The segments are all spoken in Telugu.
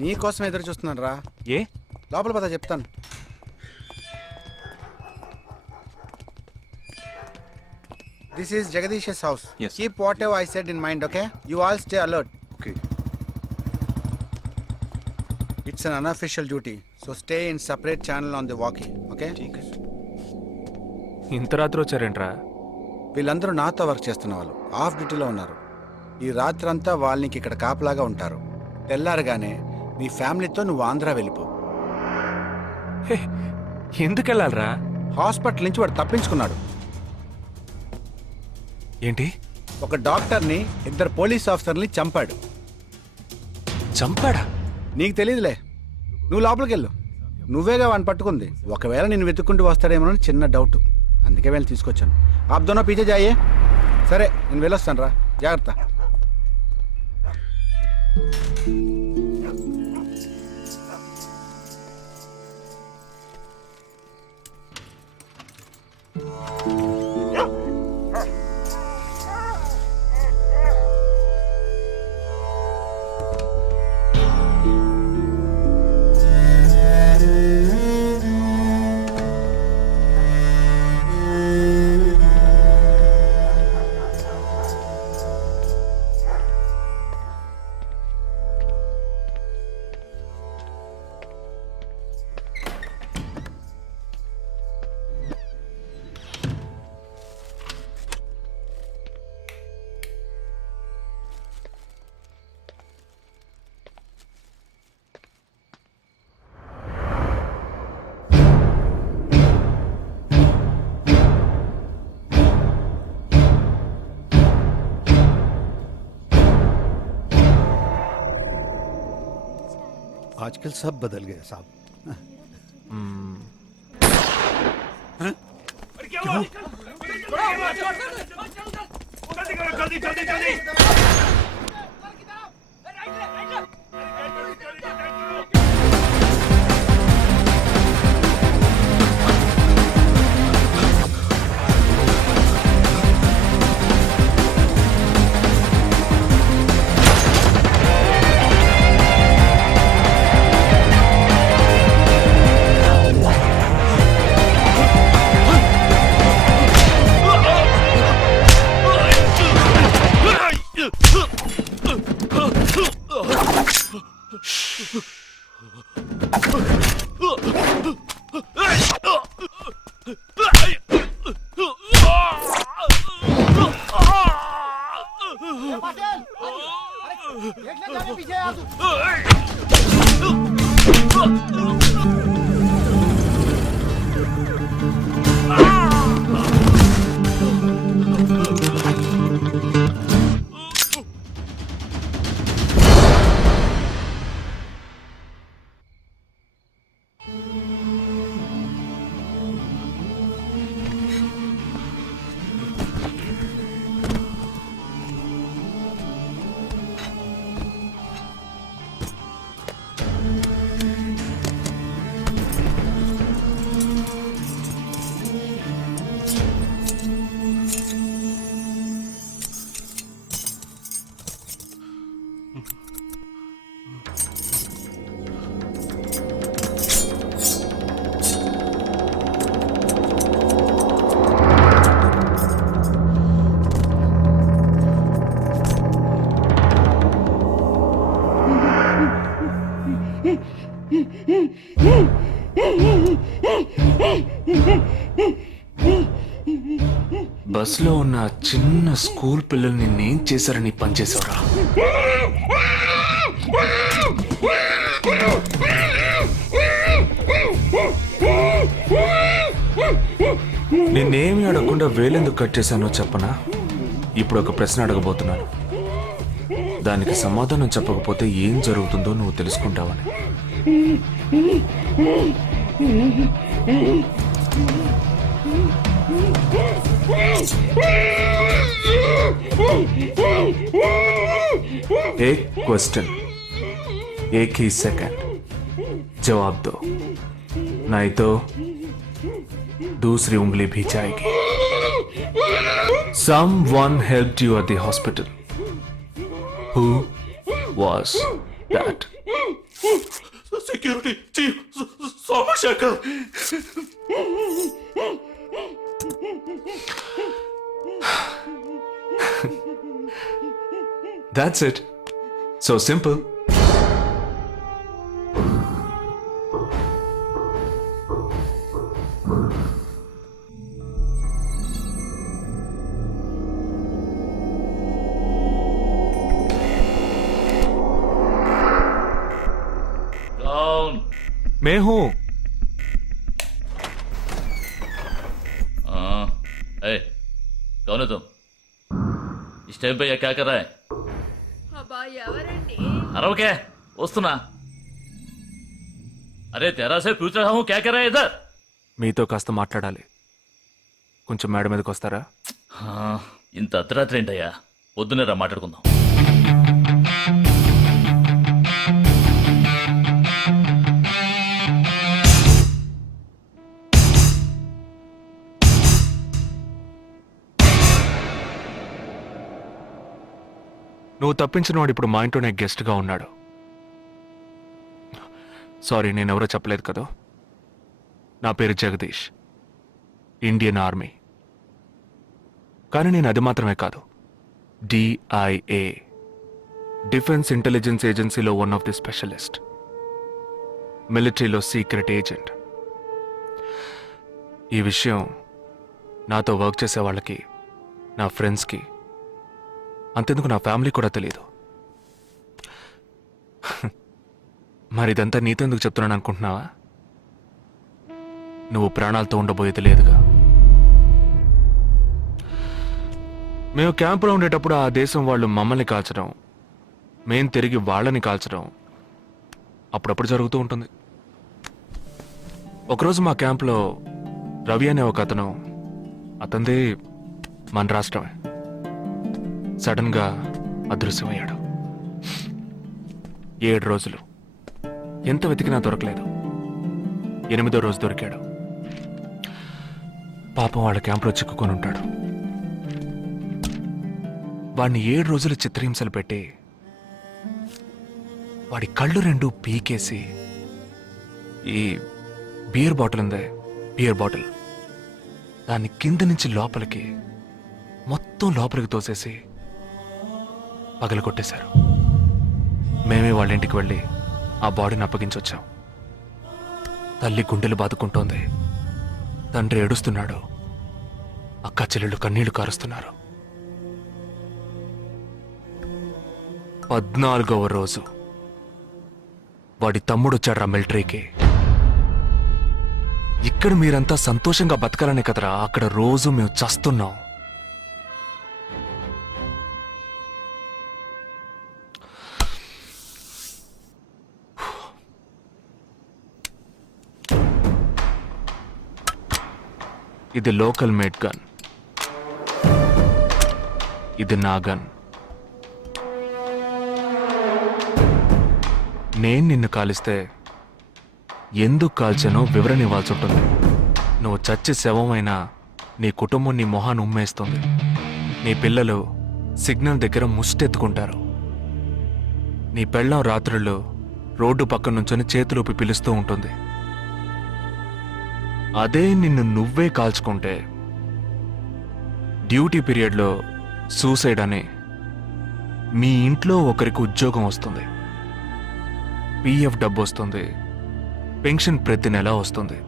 నీ కోసం ఎదురు చూస్తున్నాను రా. ఏ లోపల పద చెప్తాను. This is Jagadish's house. Yes. Keep whatever I said in mind, okay? You all stay alert. Okay. It's an unofficial duty, so stay in separate channel on the walkie, okay? ఇంత రాత్రి వచ్చారేంట్రా? వీళ్ళందరూ నాతో వర్క్ చేస్తున్న వాళ్ళు, ఆఫ్ డ్యూటీలో ఉన్నారు. ఈ రాత్రంతా వాళ్ళకి ఇక్కడ కాపలాగా ఉంటారు. తెల్లారగానే నీ ఫ్యామిలీతో నువ్వు ఆంధ్ర వెళ్ళిపో. హే, ఎందుకు వెళ్ళాలరా? హాస్పిటల్ నుంచి వాడు తప్పించుకున్నాడు. ఏంటి? ఒక డాక్టర్ని, 2 పోలీస్ ఆఫీసర్ని చంపాడు. చంపాడా? నీకు తెలియదులే, నువ్వు లోపలికి వెళ్ళు. నువ్వేగా వాడిని పట్టుకుంది. ఒకవేళ నేను వెతుక్కుంటూ వస్తాడేమోనని చిన్న డౌట్, అందుకే వెళ్ళి తీసుకొచ్చాను. ఆప్ దోనో పీछे जाइए. సరే నేను వెళ్ళొస్తాను రా, జాగ్రత్త. आजकल सब बदल गया साहब। బస్లో ఉన్న చిన్న స్కూల్ పిల్లల్ని నేను చేశారని పనిచేసావురా. నేనేమి అడగకుండా వేలెందుకు కట్ చేశానో చెప్పనా? ఇప్పుడు ఒక ప్రశ్న అడగబోతున్నాను, దానికి సమాధానం చెప్పకపోతే ఏం జరుగుతుందో నువ్వు తెలుసుకుంటావని. एक क्वेश्चन, एक ही सेकंड, जवाब दो, नहीं तो दूसरी उंगली भी जाएगी. Someone helped you at the hospital. Who was that? Security chief Somasekhar. That's it. So simple. कौन? मैं हूं. हाँ, ए, कौन है तुम? इस टाइम पे ये क्या कर रहा है? అబ్బా ఎవరండి अरे क्या? वस्तुना? अरे तेरा से पूछ रहा हूँ क्या कर रहा है इधर? మీతో కాస్త మాట్లాడాలి. కొంచెం మేడ మీదకి వస్తారా? ఇంత అర్ధరాత్రి ఏంటయ్యా? పొద్దున్నే రా మాట్లాడుకుందాం. నువ్వు తప్పించిన వాడు ఇప్పుడు మా ఇంట్లోనే గెస్ట్గా ఉన్నాడు. సారీ, నేనెవరో చెప్పలేదు కదా. నా పేరు జగదీష్, ఇండియన్ ఆర్మీ. కానీ నేను అది మాత్రమే కాదు, DIA, డిఫెన్స్ ఇంటెలిజెన్స్ ఏజెన్సీలో వన్ ఆఫ్ ది స్పెషలిస్ట్, మిలిటరీలో సీక్రెట్ ఏజెంట్. ఈ విషయం నాతో వర్క్ చేసే వాళ్ళకి, నా ఫ్రెండ్స్కి, అంతెందుకు నా ఫ్యామిలీ కూడా తెలియదు. మరి ఇదంతా నీతెందుకు చెప్తున్నాను అనుకుంటున్నావా? నువ్వు ప్రాణాలతో ఉండబోయేది లేదుగా. మేము క్యాంపులో ఉండేటప్పుడు ఆ దేశం వాళ్ళు మమ్మల్ని కాల్చడం, మేం తిరిగి వాళ్ళని కాల్చడం అప్పుడప్పుడు జరుగుతూ ఉంటుంది. ఒకరోజు మా క్యాంప్లో రవి అనే ఒక అతను, అతనిది మన రాష్ట్రమే, సడన్గా అదృశ్యమయ్యాడు. 7 రోజులు ఎంత వెతికినా దొరకలేదు. 8వ రోజు దొరికాడు. పాపం వాళ్ళ క్యాంప్లో చిక్కుకొని ఉంటాడు. వాడిని 7 రోజులు చిత్రహింసలు పెట్టి వాడి కళ్ళు 2 పీకేసి ఈ బియర్ బాటిల్ ఉందే, బియర్ బాటిల్, దాన్ని కింద నుంచి లోపలికి, మొత్తం లోపలికి తోసేసి పగలు కొట్టేశారు. మేమే వాళ్ళ ఇంటికి వెళ్ళి ఆ బాడీని అప్పగించొచ్చాం. తల్లి గుండెలు బాదుకుంటోంది, తండ్రి ఏడుస్తున్నాడు, అక్క చెల్లెళ్ళు కన్నీళ్లు కారుస్తున్నారు. 14వ రోజు వాడి తమ్ముడు వచ్చాడు మిలిటరీకి. ఇక్కడ మీరంతా సంతోషంగా బతకాలనే కదరా, అక్కడ రోజు మేము చస్తున్నాం. ఇది లోకల్ మేడ్ గన్, ఇది నా గన్. నేను నిన్ను కాలిస్తే ఎందుకు కాల్చానో వివరణ ఇవ్వాల్సి ఉంటుంది. నువ్వు చచ్చి శవమైనా నీ కుటుంబం నీ మొహాన్ని ఉమ్మేస్తుంది. నీ పిల్లలు సిగ్నల్ దగ్గర ముష్టెత్తుకుంటారు. నీ పెళ్ళాం రాత్రుళ్ళు రోడ్డు పక్కన నుంచొని చేతులూపి పిలుస్తూ ఉంటుంది. అదే నిన్ను నువ్వే కాల్చుకుంటే డ్యూటీ పీరియడ్లో సూసైడ్ అని మీ ఇంట్లో ఒకరికి ఉద్యోగం వస్తుంది, PF డబ్బు వస్తుంది, పెన్షన్ ప్రతి నెల వస్తుంది.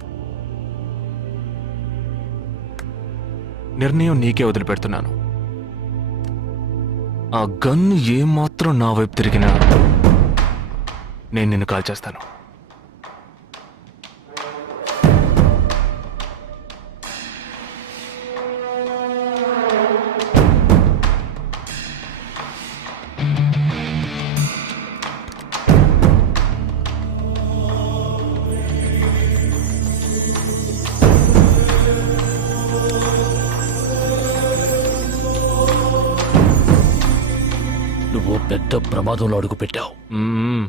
నిర్ణయం నీకే వదిలిపెడుతున్నాను. ఆ గన్ను ఏమాత్రం నా వైపు తిరిగినా నేను నిన్ను కాల్చేస్తాను. నువ్వు పెద్ద ప్రమాదంలో అడుగు పెట్టావు. మ్మ్.